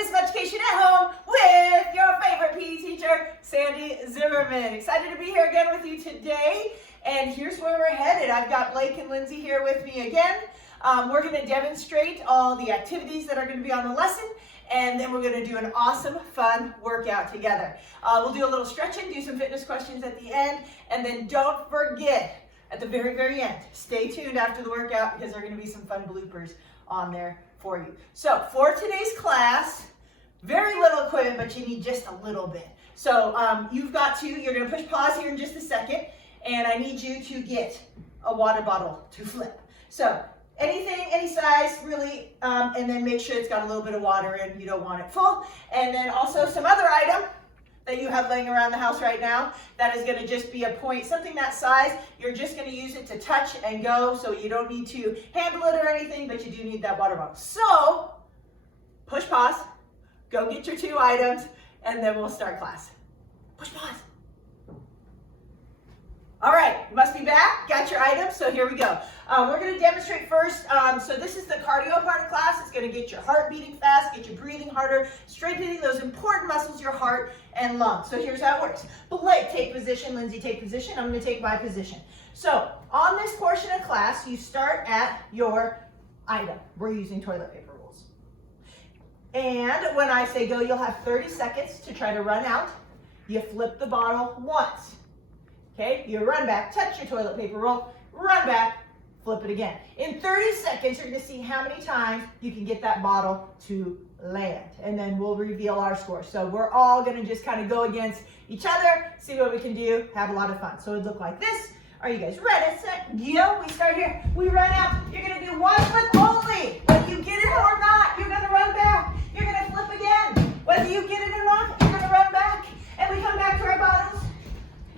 Physical Education at Home with your favorite PE teacher, Sandy Zimmerman. Excited to be here again with you today. And here's where we're headed. I've got Blake and Lindsay here with me again. We're going to demonstrate all the activities that are going to be on the lesson, and then we're going to do an awesome, fun workout together. We'll do a little stretching, do some fitness questions at the end, and then don't forget, at the very, very end, stay tuned after the workout because there are going to be some fun bloopers on there for you. So for today's class, very little equipment, but you need just a little bit. So you're going to push pause here in just a second, and I need you to get a water bottle to flip. So anything, any size, really, and then make sure it's got a little bit of water in. You don't want it full. And then also some other item that you have laying around the house right now that is going to just be a point, something that size. You're just going to use it to touch and go, so you don't need to handle it or anything, but you do need that water bottle. So push pause, go get your 2 items, and then we'll start class. Push pause. All right, you must be back, got your items, so here we go. We're going to demonstrate first. So this is the cardio part of class. It's going to get your heart beating fast, get your breathing harder, strengthening those important muscles, your heart and lungs. So here's how it works. Blake, take position. Lindsay, take position. I'm going to take my position. So on this portion of class, you start at your item. We're using toilet paper rolls. And when I say go, you'll have 30 seconds to try to run out. You flip the bottle once. Okay, you run back, touch your toilet paper roll, run back, flip it again. In 30 seconds, you're going to see how many times you can get that bottle to land. And then we'll reveal our score. So we're all going to just kind of go against each other, see what we can do, have a lot of fun. So it would look like this. Are you guys ready, set, go? We start here. We run out. You're going to do 1 flip only. Whether you get it or not, you're going to run back. You're going to flip again. Whether you get it or not, you're going to run back. And we come back to our bottles.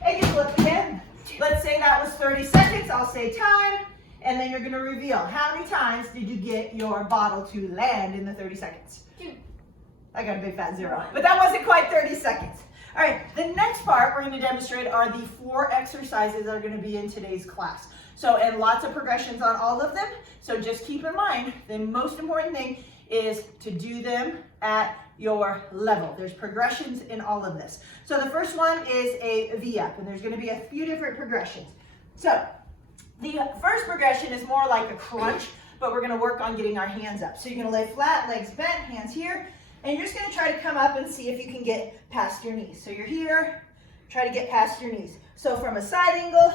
And you flip again. Let's say that was 30 seconds. I'll say time. And then you're going to reveal how many times did you get your bottle to land in the 30 seconds. 2. I got a big fat 0. But that wasn't quite 30 seconds. All right, the next part we're going to demonstrate are the 4 exercises that are going to be in today's class. So, and lots of progressions on all of them. So just keep in mind, the most important thing is to do them at your level. There's progressions in all of this. So the first one is a V-up, and there's going to be a few different progressions. So the first progression is more like a crunch, but we're going to work on getting our hands up. So you're going to lay flat, legs bent, hands here, and you're just going to try to come up and see if you can get past your knees. So you're here, try to get past your knees. So from a side angle,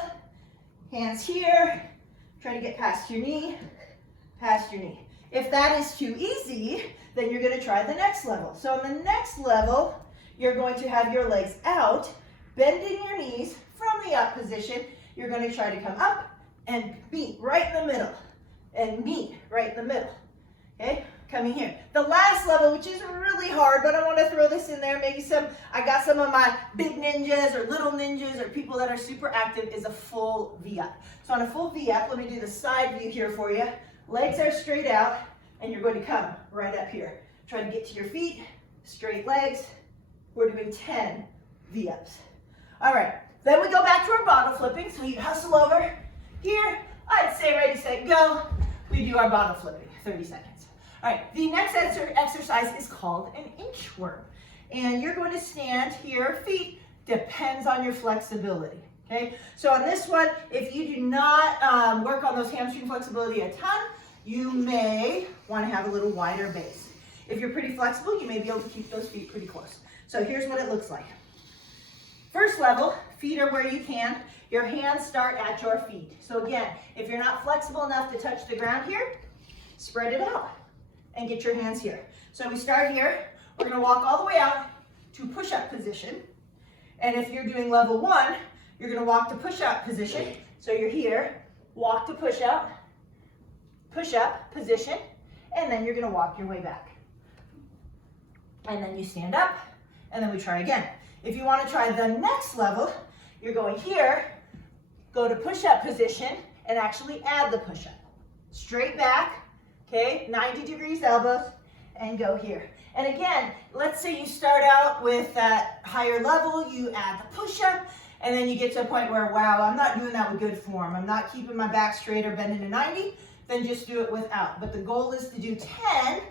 hands here, try to get past your knee, past your knee. If that is too easy, then you're going to try the next level. So on the next level, you're going to have your legs out, bending your knees from the up position. You're going to try to come up and meet right in the middle, and meet right in the middle. Okay, coming here. The last level, which is really hard, but I want to throw this in there. Maybe I got some of my big ninjas or little ninjas or people that are super active, is a full V-up. So on a full V-up, let me do the side view here for you. Legs are straight out, and you're going to come right up here. Try to get to your feet, straight legs. We're doing 10 V-ups. All right, then we go back to our bottle flipping. So you hustle over here. I'd say ready, set, go. We do our bottle flipping, 30 seconds. All right, the next exercise is called an inchworm. And you're going to stand here, feet, depends on your flexibility. Okay, so on this one, if you do not work on those hamstring flexibility a ton, you may want to have a little wider base. If you're pretty flexible, you may be able to keep those feet pretty close. So here's what it looks like. First level, feet are where you can. Your hands start at your feet. So again, if you're not flexible enough to touch the ground here, spread it out and get your hands here. So we start here. We're going to walk all the way out to push-up position. And if you're doing level 1, you're going to walk to push-up position. So you're here, walk to push-up position, and then you're going to walk your way back. And then you stand up, and then we try again. If you want to try the next level, you're going here, go to push-up position, and actually add the push-up. Straight back, okay, 90 degrees elbows, and go here. And again, let's say you start out with that higher level, you add the push-up, and then you get to a point where, wow, I'm not doing that with good form. I'm not keeping my back straight or bending to 90, then just do it without. But the goal is to do 10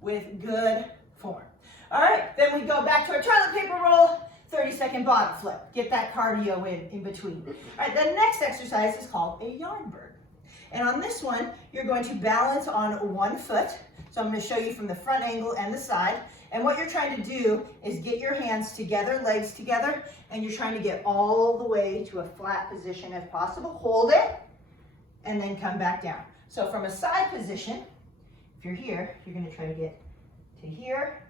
with good form. All right, then we go back to our toilet paper roll, 30-second bottom flip. Get that cardio in between. All right, the next exercise is called a yardbird. And on this one, you're going to balance on one foot. So I'm going to show you from the front angle and the side. And what you're trying to do is get your hands together, legs together, and you're trying to get all the way to a flat position if possible. Hold it, and then come back down. So from a side position, if you're here, you're going to try to get to here,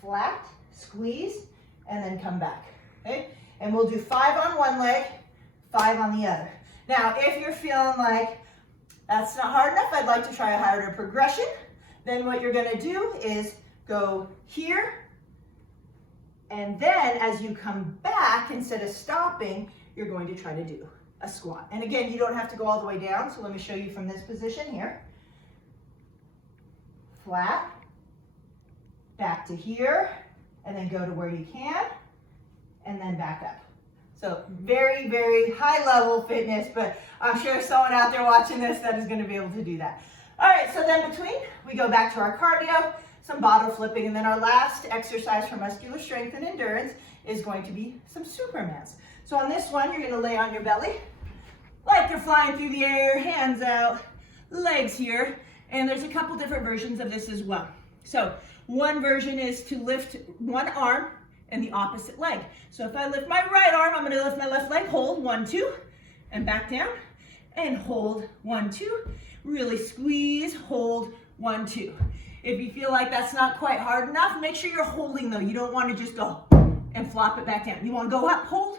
flat, squeeze, and then come back, okay? And we'll do 5 on one leg, 5 on the other. Now, if you're feeling like that's not hard enough, I'd like to try a harder progression, then what you're gonna do is go here, and then as you come back, instead of stopping, you're going to try to do a squat. And again, you don't have to go all the way down, so let me show you from this position here. Flat, back to here, and then go to where you can, and then back up. So very, very high level fitness, but I'm sure someone out there watching this that is going to be able to do that. All right, so then between, we go back to our cardio, some bottle flipping, and then our last exercise for muscular strength and endurance is going to be some Supermans. So on this one, you're going to lay on your belly, like you're flying through the air, hands out, legs here, and there's a couple different versions of this as well. So one version is to lift one arm and the opposite leg. So if I lift my right arm, I'm going to lift my left leg, hold 1, 2, and back down, and hold 1, 2. Really squeeze, hold 1, 2. If you feel like that's not quite hard enough, make sure you're holding though. You don't want to just go and flop it back down. You want to go up, hold,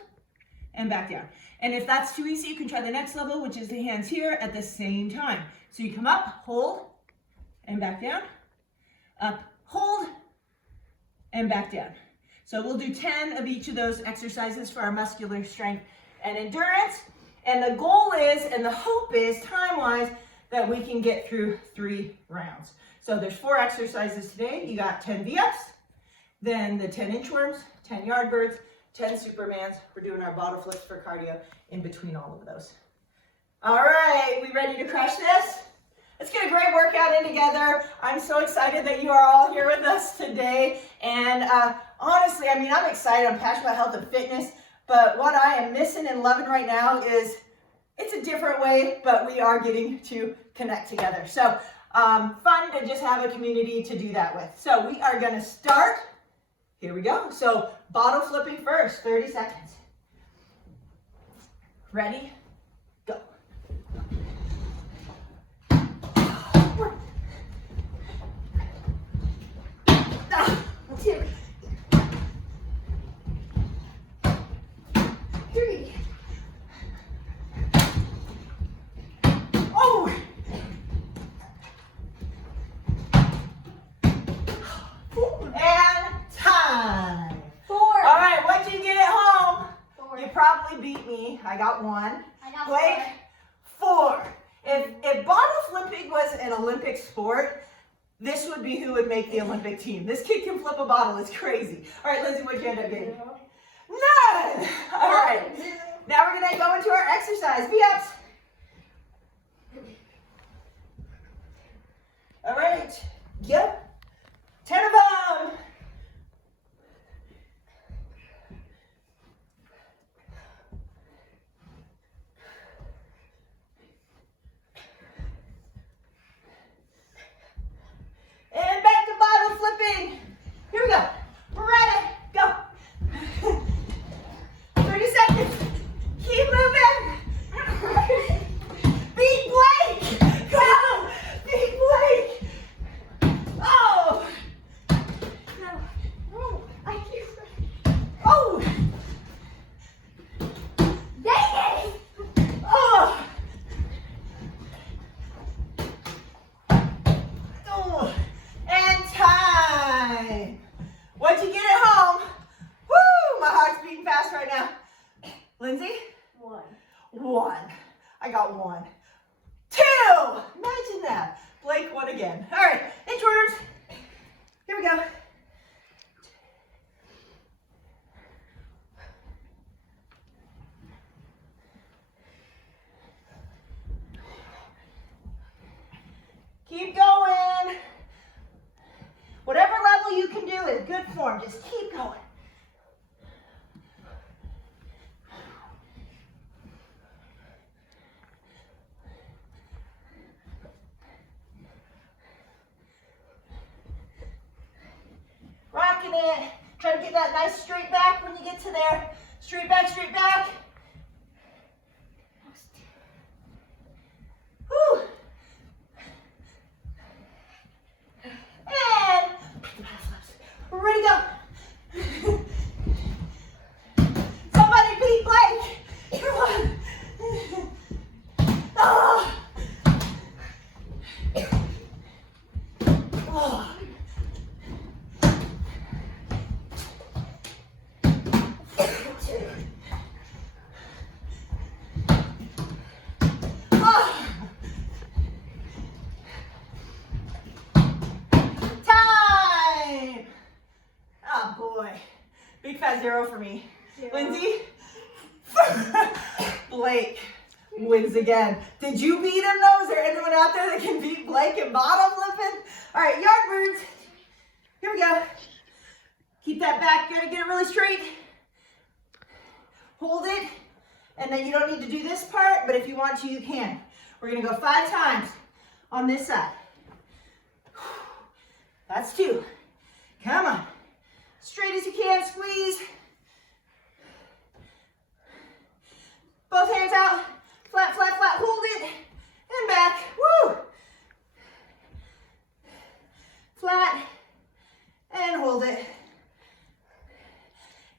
and back down. And if that's too easy, you can try the next level, which is the hands here at the same time. So you come up, hold, and back down, up, hold, and back down. So we'll do 10 of each of those exercises for our muscular strength and endurance. And the goal is, and the hope is, time-wise, that we can get through 3 rounds. So there's 4 exercises today. You got 10 V-ups, then the 10 inchworms, 10 yardbirds, 10 Supermans. We're doing our bottle flips for cardio in between all of those. All right, we ready to crush this? Let's get a great workout in together. I'm so excited that you are all here with us today. And honestly, I mean, I'm excited. I'm passionate about health and fitness. But what I am missing and loving right now is it's a different way, but we are getting to connect together. So fun to just have a community to do that with. So we are going to start. Here we go. So bottle flipping first, 30 seconds. Ready? Go. I got 1. I got Blake, 4. If bottle flipping was an Olympic sport, this would be who would make the Olympic team. This kid can flip a bottle. It's crazy. All right, Lindsay, what'd you end up getting? 9. All right. Now we're going to go into our exercise. V-ups. All right. Yep. 10 of them. And back to bottle flipping. Here we go. We're ready. Go. 30 seconds. Keep moving. Beat Blake. Go. Beat Blake. Oh. No. I can't. Oh. Dang it. Oh. Oh. And time. What'd you get at home? Woo! My heart's beating fast right now. Lindsay? 1. 1. I got 1. 2. Imagine that. Blake, 1 again. All right, inchworms. Here we go. Keep going. Whatever level you can do, it. Try to get that nice straight back when you get to there. Straight back, straight back. Whew. And ready to go. Somebody beat Blake. Come on. Oh. Oh. Time! Oh boy. Big fat zero for me. Zero. Lindsay? Blake wins again. Did you beat him though? Is there anyone out there that can beat Blake in bottom flipping? All right, Yardbirds. Here we go. Keep that back. You're gonna get it really straight. Hold it. And then you don't need to do this part, but if you want to, you can. We're gonna go 5 times on this side. That's 2. Come on. Straight as you can, squeeze. Both hands out. Flat, flat, flat. Hold it. And back. Woo! Flat. And hold it.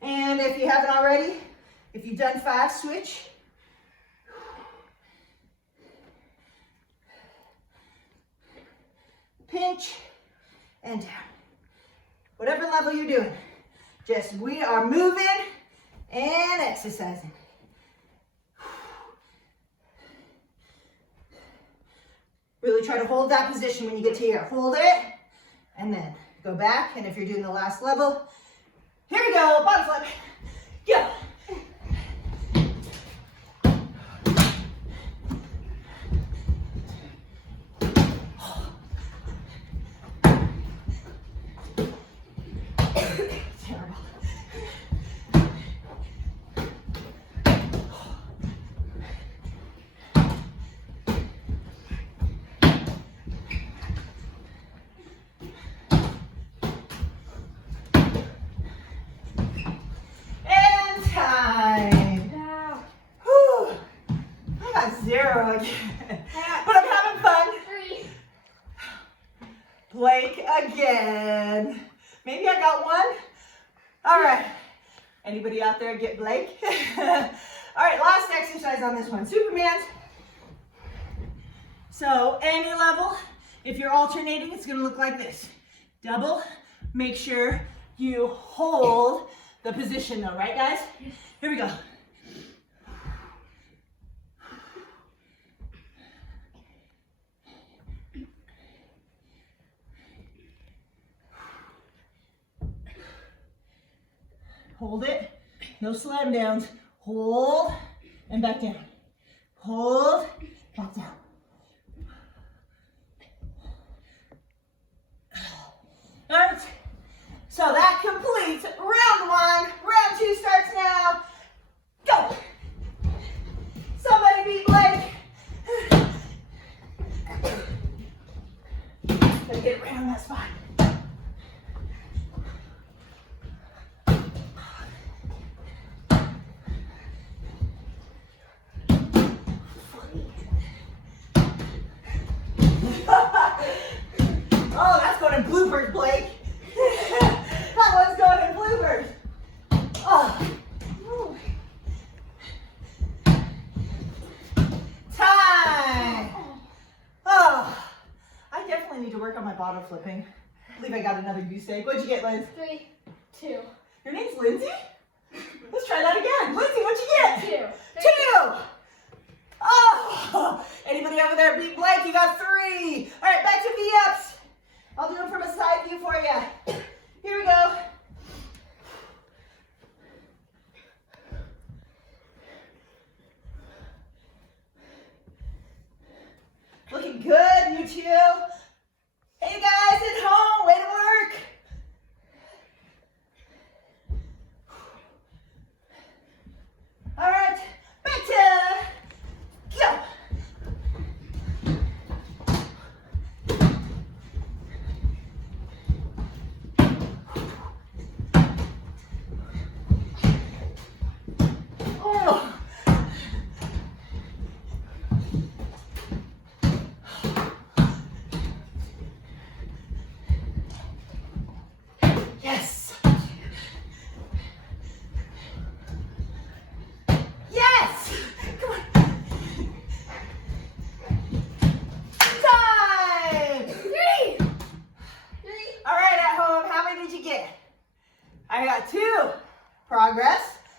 And if you haven't already, if you've done 5, switch. Pinch and down. Whatever level you're doing, just we are moving and exercising. Really try to hold that position when you get to here. Hold it and then go back. And if you're doing the last level, here we go, bottom flip. Go. Zero again. But I'm having fun. 3. Blake again. Maybe I got 1. All right. Anybody out there get Blake? All right, last exercise on this one. Superman. So any level, if you're alternating, it's gonna look like this. Double. Make sure you hold the position though, right guys? Here we go. Hold it, no slam downs. Hold and back down. Hold, back down. All right, so that completes round 1. Round 2 starts now. Go. Somebody beat Blake. Gotta get right on that spot. Oh, that's going in bloopers, Blake. That one's going in bloopers. Oh. Time. Oh. I definitely need to work on my bottom flipping. I believe I got another goose egg. What'd you get, Linz? 3, 2. Your name's Lindsay? Let's try that again. Lindsay, what'd you get? 2. 2. Oh, anybody over there beat Blake? You got 3. All right, back to V-ups. I'll do them from a side view for you. Here we go. Looking good, you two. Hey guys at home, way to work.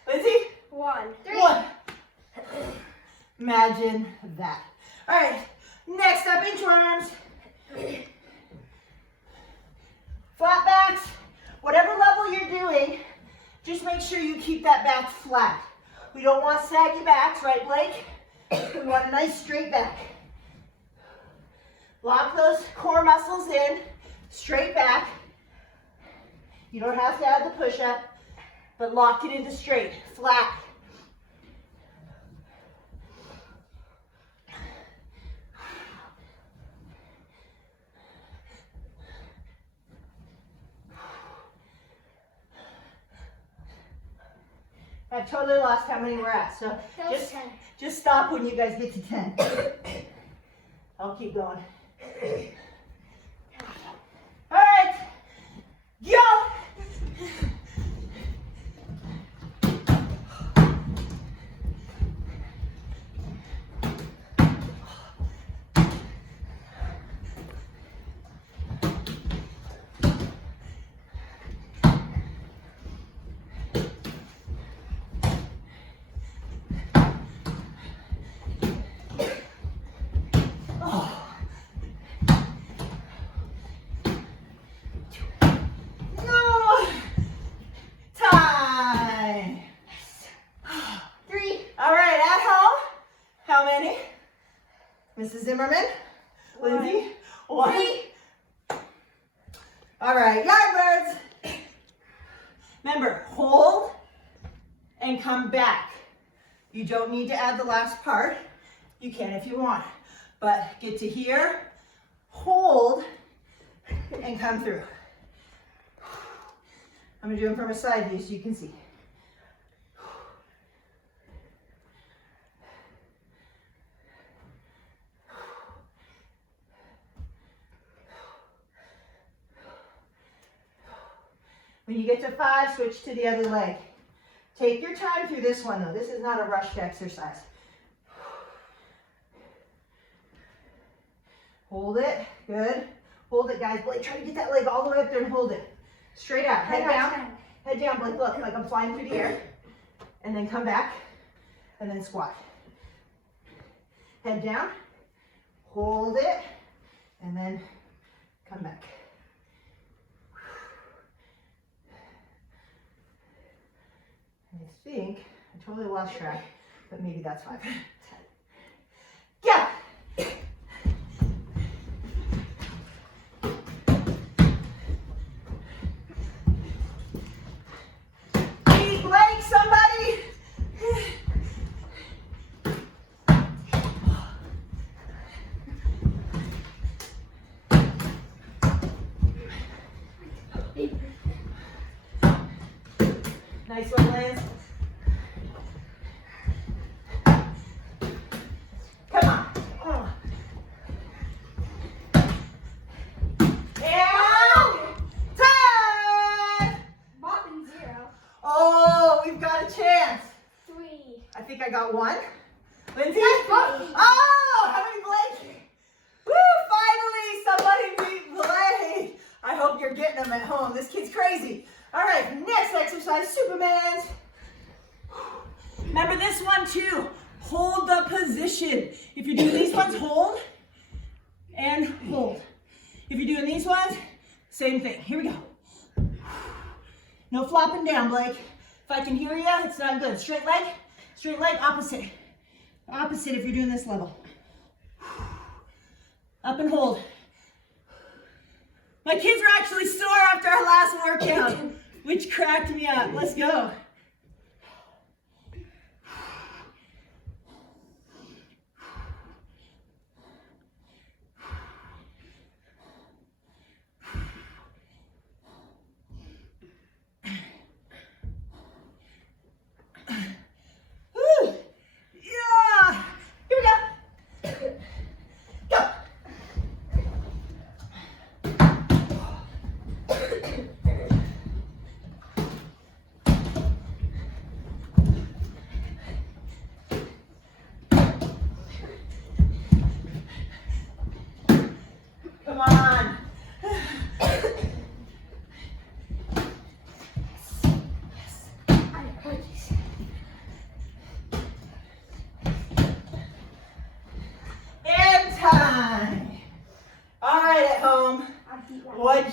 Lindsay? 1, 3. 1. Imagine that. All right, next up, inchworms. Flat backs. Whatever level you're doing, just make sure you keep that back flat. We don't want saggy backs, right, Blake? We want a nice straight back. Lock those core muscles in, straight back. You don't have to add the push-up, but lock it into straight, flat. I've totally lost how many we're at, so just stop when you guys get to 10. I'll keep going. All right, go! Mrs. Zimmerman, Lindsay, 1. 3. All right, Yardbirds. Remember, hold and come back. You don't need to add the last part. You can if you want, but get to here, hold, and come through. I'm gonna do them from a side view so you can see. When you get to 5, switch to the other leg. Take your time through this one though. This is not a rushed exercise. Hold it, good. Hold it, guys. Blake, try to get that leg all the way up there and hold it. Straight out, head down. Head down, Blake, look, like I'm flying through the air. And then come back, and then squat. Head down, hold it, and then come back. I think I totally lost track, but maybe that's 5. Yeah. Hey, Blake, somebody. Nice one, Lance. Come on. And 10. Bottom 0. Oh, we've got a chance. 3. I think I got 1. Lindsay? Yes, Oh, how many, Blake? Woo, finally somebody beat Blake. I hope you're getting them at home. This kid's crazy. All right, next exercise, Superman's. Remember this one too. Hold the position. If you're doing these ones, hold and hold. If you're doing these ones, same thing. Here we go. No flopping down, Blake. If I can hear you, it's not good. Straight leg, opposite. Opposite if you're doing this level. Up and hold. My kids were actually sore after our last workout, which cracked me up. Let's go. Woo. Yeah. Here we go. Go.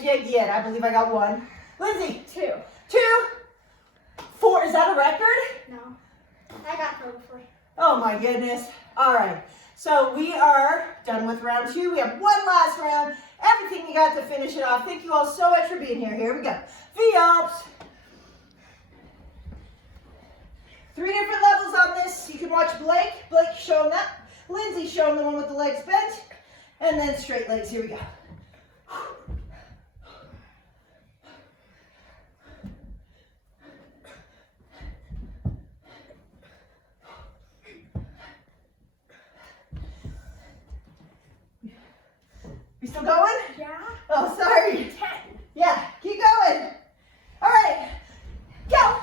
jig yet. I believe I got 1. Lindsay? 2. 2. 4. Is that a record? No. I got 4 before. Oh my goodness. All right. So we are done with round 2. We have one last round. Everything you got to finish it off. Thank you all so much for being here. Here we go. V-ups. 3 different levels on this. You can watch Blake. Blake showing that. Lindsay showing the one with the legs bent. And then straight legs. Here we go. You still going? Yeah. Oh, sorry. 10. Yeah, keep going. All right, go.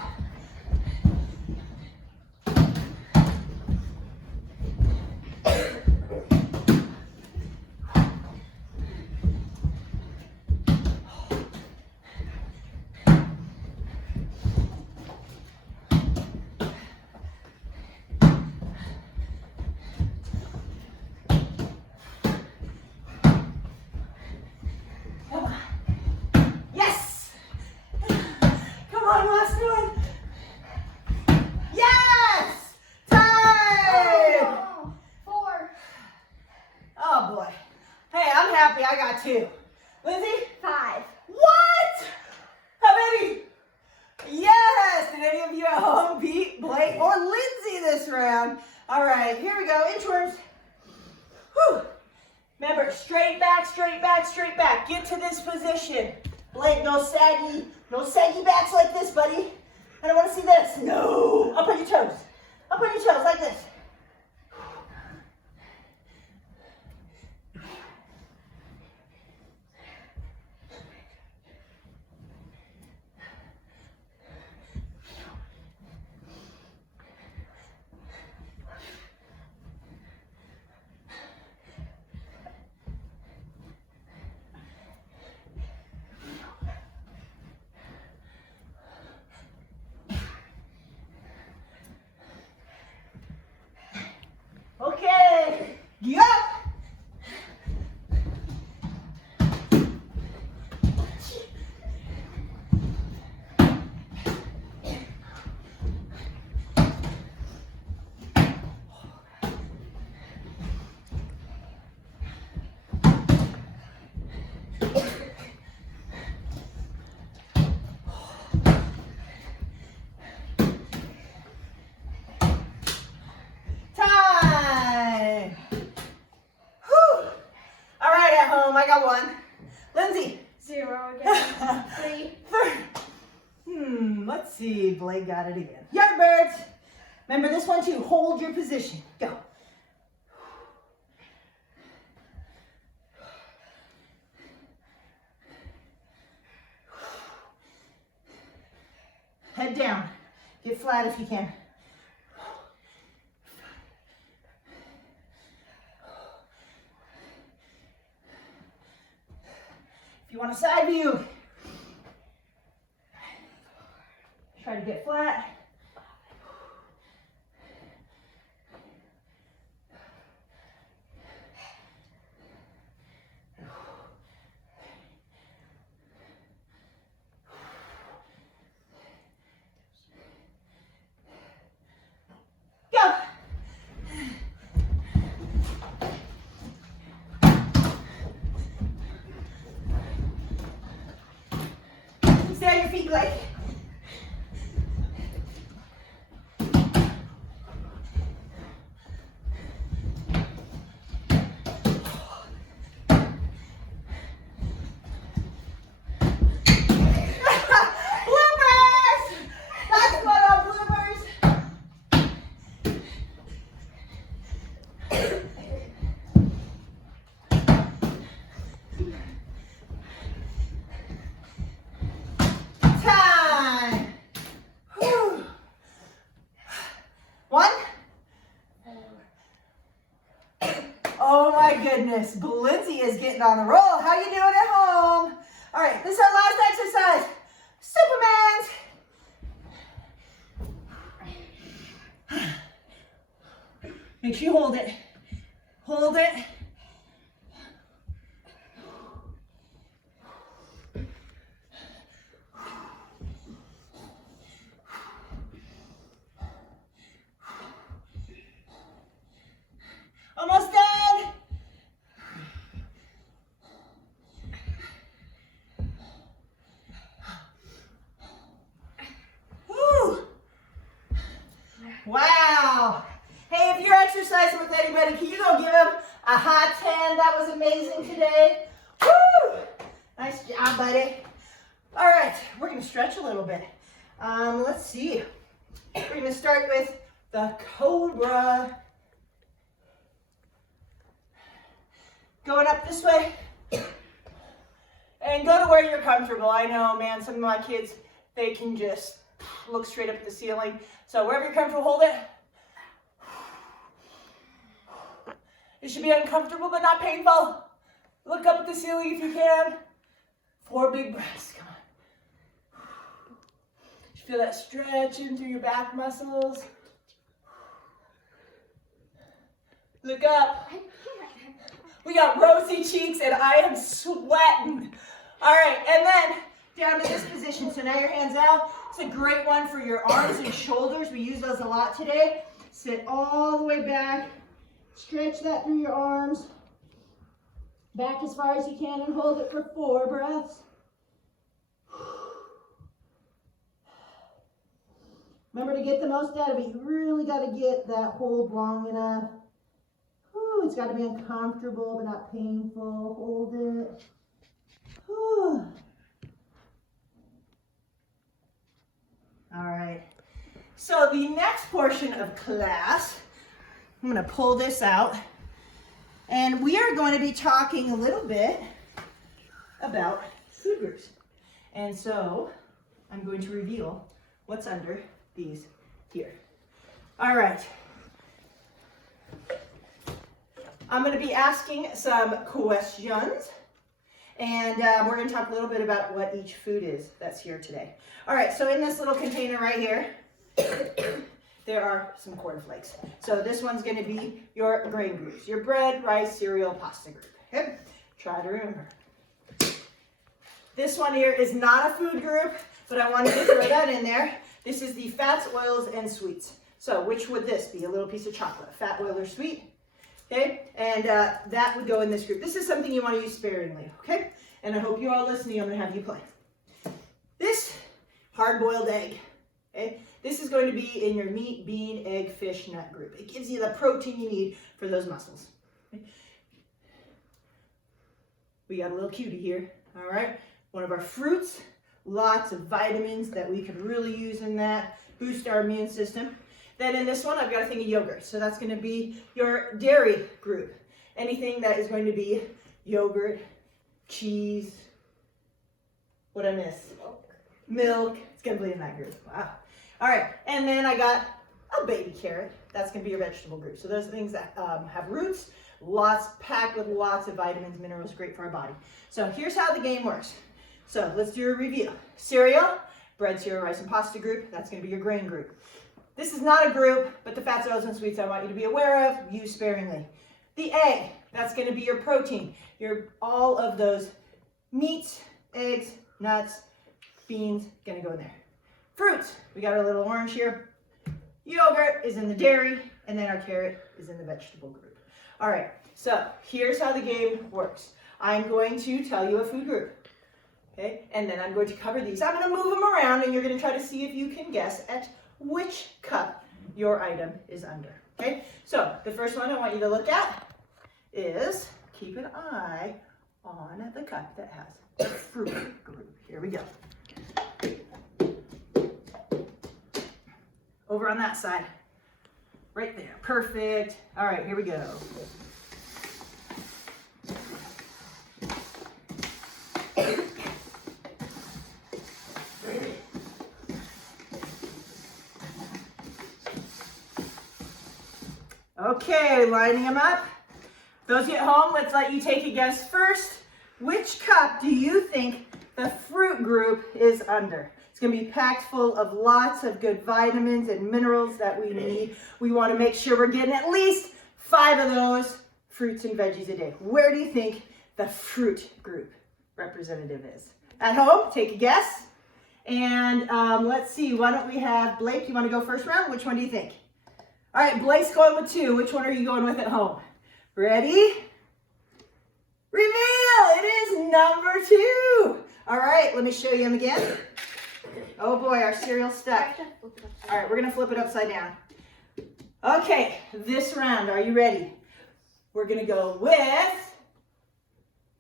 Yes. Come on, last one. Yes. Time. Oh, 4. Oh boy. Hey, I'm happy I got 2. Lindsay? 5. What? How many? Yes. Did any of you at home beat Blake or Lindsay this round? All right, here we go. Inchworms. Whew. Remember, straight back, straight back, straight back. Get to this position. Blake, no saggy backs like this, buddy. I don't want to see this. No. Up on your toes. Up on your toes like this. Okay, go! Time! Whew. All right, at home, I got 1. Lindsay? 0 again. 3. Let's see. Blake got it again. Yardbirds. Remember this one too. Hold your position. Go. Head down. Get flat if you can. If you want a side view, try to get flat. Go. Stay on your feet, Blake. Bloopers! That's what on bloopers. Time. Whew. 1. Oh my goodness, Lindsay is getting on a roll. How you doing at home? All right, this is our last exercise. Superman's. Make sure you hold it. Hold it. Wow. Hey, if you're exercising with anybody, can you go give them a hot 10? That was amazing today. Woo! Nice job, buddy. All right, we're gonna stretch a little bit. Let's see. We're gonna start with the Cobra. Going up this way. And go to where you're comfortable. I know, man, some of my kids, they can just look straight up at the ceiling. So wherever you're comfortable, hold it. It should be uncomfortable, but not painful. Look up at the ceiling if you can. 4 big breaths, come on. You feel that stretching through your back muscles. Look up. We got rosy cheeks and I am sweating. All right, and then down to this position. So now your hands out. It's a great one for your arms and shoulders. We use those a lot today. Sit all the way back. Stretch that through your arms. Back as far as you can and hold it for 4 breaths. Remember, to get the most out of it, you really got to get that hold long enough. Ooh, it's got to be uncomfortable but not painful. Hold it. Ooh. All right. So the next portion of class, I'm going to pull this out, and we are going to be talking a little bit about food groups. And so I'm going to reveal what's under these here. All right. I'm going to be asking some questions, and we're going to talk a little bit about what each food is that's here today. All right, so in this little container right here, there are some cornflakes. So this one's going to be your grain groups, your bread, rice, cereal, pasta group. Okay? Try to remember. This one here is not a food group, but I wanted to throw that in there. This is the fats, oils, and sweets. So which would this be? A little piece of chocolate, fat, oil, or sweet? Okay, and that would go in this group. This is something you want to use sparingly, okay? And I hope you're all listening. I'm going to have you play. This hard-boiled egg, okay? This is going to be in your meat, bean, egg, fish, nut group. It gives you the protein you need for those muscles. Okay? We got a little cutie here, all right? One of our fruits, lots of vitamins that we could really use in that, boost our immune system. Then in this one, I've got a thing of yogurt. So that's going to be your dairy group. Anything that is going to be yogurt, cheese, what I miss? Milk. It's going to be in that group. Wow. All right. And then I got a baby carrot. That's going to be your vegetable group. So those are things that have roots, packed with lots of vitamins, minerals, great for our body. So here's how the game works. So let's do a review. Cereal, bread, cereal, rice, and pasta group. That's going to be your grain group. This is not a group, but the fats, oils, and sweets I want you to be aware of, use sparingly. The egg, that's going to be your protein. All of those meats, eggs, nuts, beans, going to go in there. Fruits, we got our little orange here. Yogurt is in the dairy, and then our carrot is in the vegetable group. All right, so here's how the game works. I'm going to tell you a food group, okay? And then I'm going to cover these. I'm going to move them around, and you're going to try to see if you can guess at which cup your item is under, okay? So the first one I want you to look at is, keep an eye on the cup that has the fruit group. Here we go. Over on that side, right there, perfect. All right, here we go. Okay, lining them up. Those at home, let's let you take a guess first. Which cup do you think the fruit group is under? It's going to be packed full of lots of good vitamins and minerals that we need. We want to make sure we're getting at least 5 of those fruits and veggies a day. Where do you think the fruit group representative is? At home, take a guess. And let's see, why don't we have Blake, you want to go first round? Which one do you think? All right, Blake's going with 2. Which one are you going with at home? Ready? Reveal! It is number 2. All right, let me show you them again. Oh boy, our cereal's stuck. All right, we're going to flip it upside down. Okay, this round, are you ready? We're gonna go with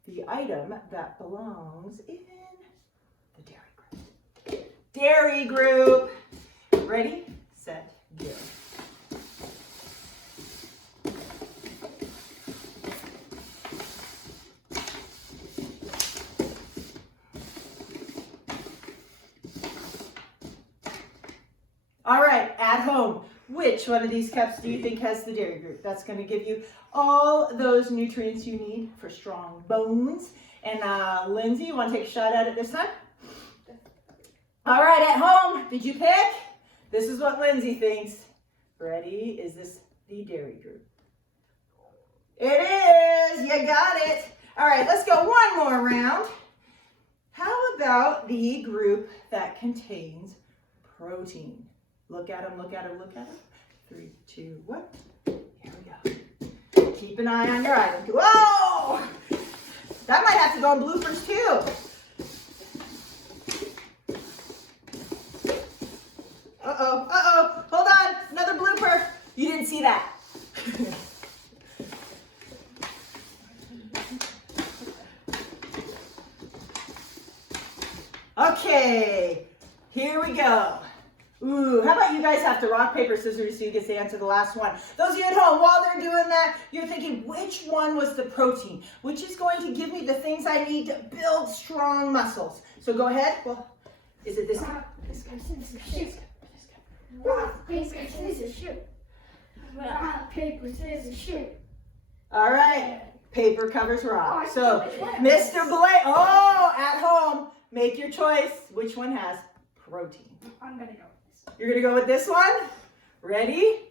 the item that belongs in the dairy group. Dairy group. Ready, set, go. All right, at home, which one of these cups do you think has the dairy group? That's going to give you all those nutrients you need for strong bones. And Lindsay, you want to take a shot at it this time? All right, at home, did you pick? This is what Lindsay thinks. Ready? Is this the dairy group? It is. You got it. All right, let's go one more round. How about the group that contains protein? Look at them, look at them, look at them. 3, 2, 1. Here we go. Keep an eye on your item. Whoa! That might have to go in bloopers too. Uh-oh, uh-oh. Hold on, another blooper. You didn't see that. Okay, here we go. Ooh, how about you guys have to rock, paper, scissors so you get to answer the last one. Those of you at home, while they're doing that, you're thinking, which one was the protein? Which is going to give me the things I need to build strong muscles? So go ahead. Well, is it this guy? This guy, scissors, shoot. Rock, paper, scissors, shoot. Rock, paper, scissors, shoot. All right, paper covers rock. So, Mr. Blake, at home, make your choice. Which one has protein? I'm gonna go. You're going to go with this one? Ready?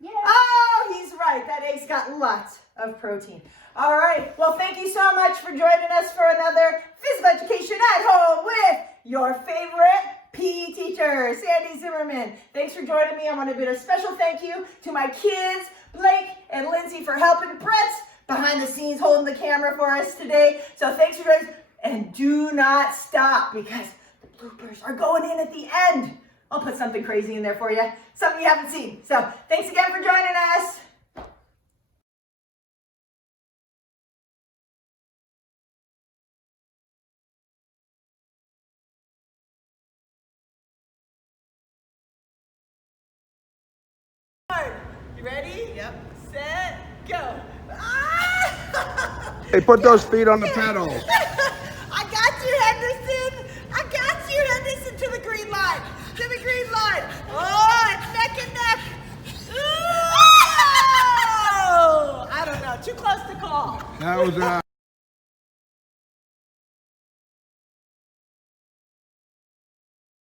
Yeah. Oh, he's right. That egg's got lots of protein. All right. Well, thank you so much for joining us for another Physical Education at Home with your favorite PE teacher, Sandy Zimmerman. Thanks for joining me. I want to give a special thank you to my kids, Blake and Lindsay, for helping. Brett's behind the scenes holding the camera for us today. So thanks for joining us. And do not stop because the bloopers are going in at the end. I'll put something crazy in there for you, something you haven't seen. So thanks again for joining us. You ready? Yep. Set, go. Ah! Hey, put those feet on the pedal. I got you, Henderson. I got you, Henderson, to the green line. To the green line. Oh, it's neck and neck. Ooh! I don't know. Too close to call. That was